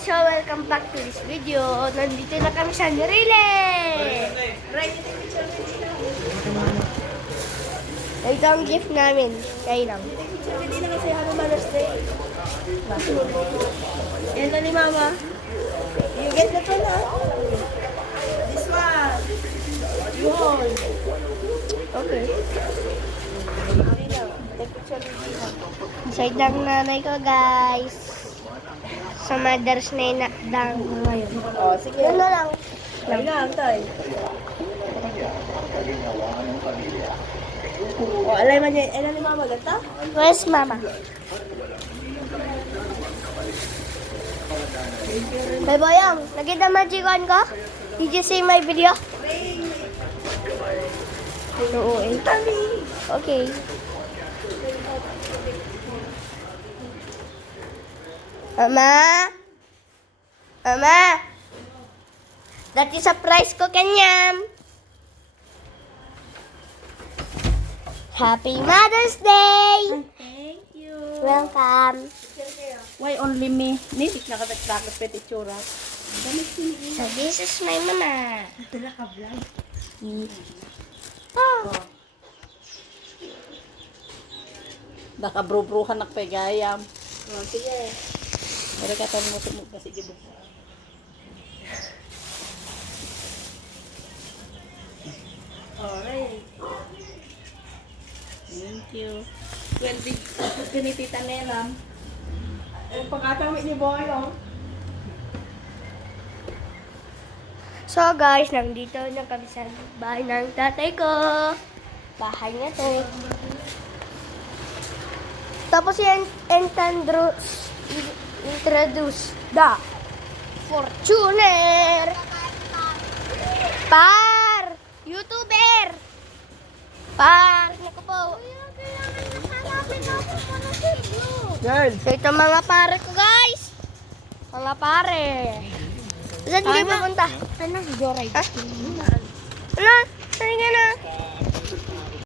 guys, so welcome back to this video. Nandito na kami sa Nirile. Ito ang gift namin. Kayo lang. Hindi na kasi Happy Mother's Day. Yan na ni Mama. You get the phone, ha? This one. You hold. Okay. Okay lang. Take picture with me. Side ng nanay ko, guys. Sa Mother's Day na dang ngayon. Oh, sige. Yan na lang. Ay lang, tay. Oh, alay man niya. Ano ni Mama, gata? Where's Mama? Hey, Boyang, nakita magican ko? Did you see my video? Oo, eh. Okay. Mama? Mama? That is a prize ko kanyam. Happy Mother's Day! Thank you. Welcome. Why only me? Nitik na katagtakot pa titsura. So this is my mama. Dala ka vlog. Oh. Nakabro-brohan na pagayam. Oh, sige. Pero katon mo sumug na sige bu. Alright. Thank you. 12 pinitita nelam. Ang pagkatawid ni Boy, oh. So guys, nandito na kami sa bahay ng tatay ko. Bahay na to. Tapos yan, introduce the Fortuner. Par! YouTuber! Par! Naku po. Girl. So ito mga pare ko guys. Mga pare. Saan kayo pupunta? Ano? Joray. Ha? Ano? Saan ka na?